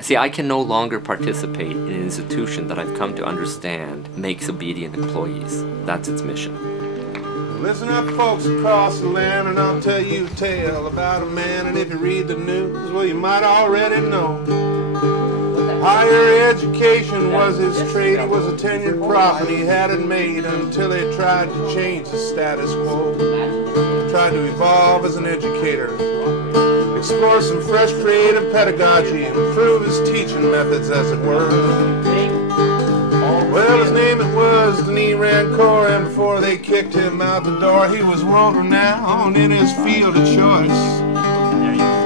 See, I can no longer participate in an institution that I've come to understand makes obedient employees. That's its mission. Listen up, folks across the land, and I'll tell you a tale about a man, and if you read the news, well, you might already know. Higher education was his trade. He was a tenured prophet. He had it made until they tried to change the status quo. Tried to evolve as an educator, explore some fresh creative pedagogy, improve his teaching methods, as it were. Well, his name it was Rancourt, and before they kicked him out the door, he was world renowned in his field of choice.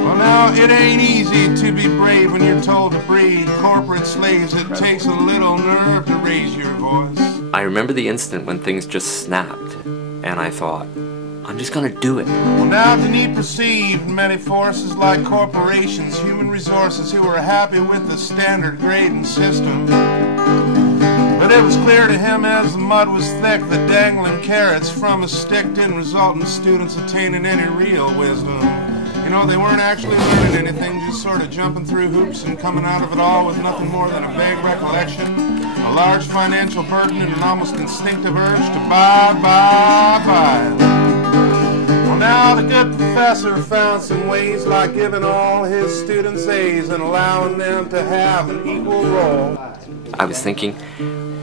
Well, now, it ain't easy to be brave when you're told to breed corporate slaves. It takes a little nerve to raise your voice. I remember the instant when things just snapped, and I thought, I'm just gonna do it. Well, now Denis perceived many forces like corporations, human resources, who were happy with the standard grading system. But it was clear to him as the mud was thick that dangling carrots from a stick didn't result in students attaining any real wisdom. You know, they weren't actually learning anything, just sort of jumping through hoops and coming out of it all with nothing more than a vague recollection, a large financial burden, and an almost instinctive urge to buy. Well, now the good professor found some ways, like giving all his students A's and allowing them to have an equal role. I was thinking,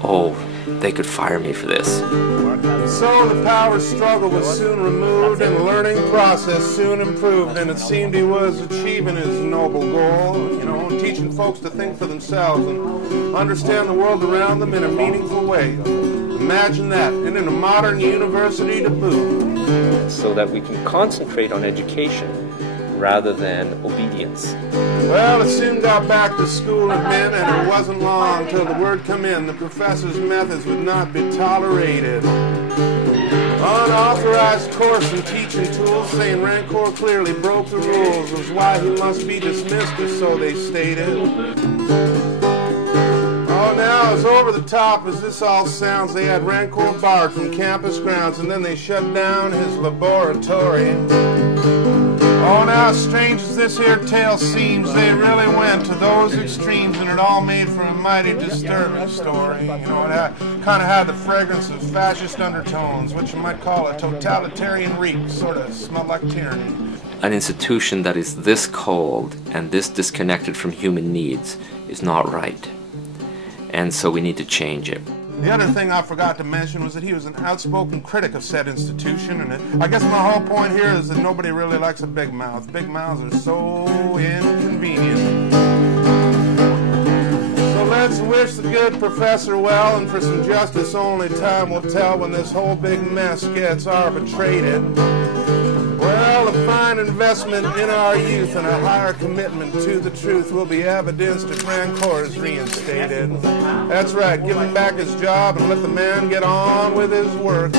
oh, they could fire me for this. So the power struggle was soon removed and the learning process soon improved, and it seemed he was achieving his noble goal, you know, teaching folks to think for themselves and understand the world around them in a meaningful way. Imagine that, and in a modern university to boot. So that we can concentrate on education rather than obedience. Well, it soon got back to school again, and it wasn't long till the word come in the professor's methods would not be tolerated. Unauthorized course and teaching tools, saying Rancourt clearly broke the rules, was why he must be dismissed, or so they stated. Oh, now, as over the top as this all sounds, they had Rancourt barred from campus grounds, and then they shut down his laboratory. Oh, now, as strange as this here tale seems, they really went to those extremes, and it all made for a mighty disturbing story. You know, it kind of had the fragrance of fascist undertones, which you might call a totalitarian reek, sort of smelled like tyranny. An institution that is this cold and this disconnected from human needs is not right. And so we need to change it. The other thing I forgot to mention was that he was an outspoken critic of said institution, and I guess my whole point here is that nobody really likes a big mouth. Big mouths are so inconvenient. So let's wish the good professor well, and for some justice only time will tell when this whole big mess gets arbitrated. Well, a fine investment in our youth and a higher commitment to the truth will be evidenced if Rancourt is reinstated. That's right, give him back his job and let the man get on with his work.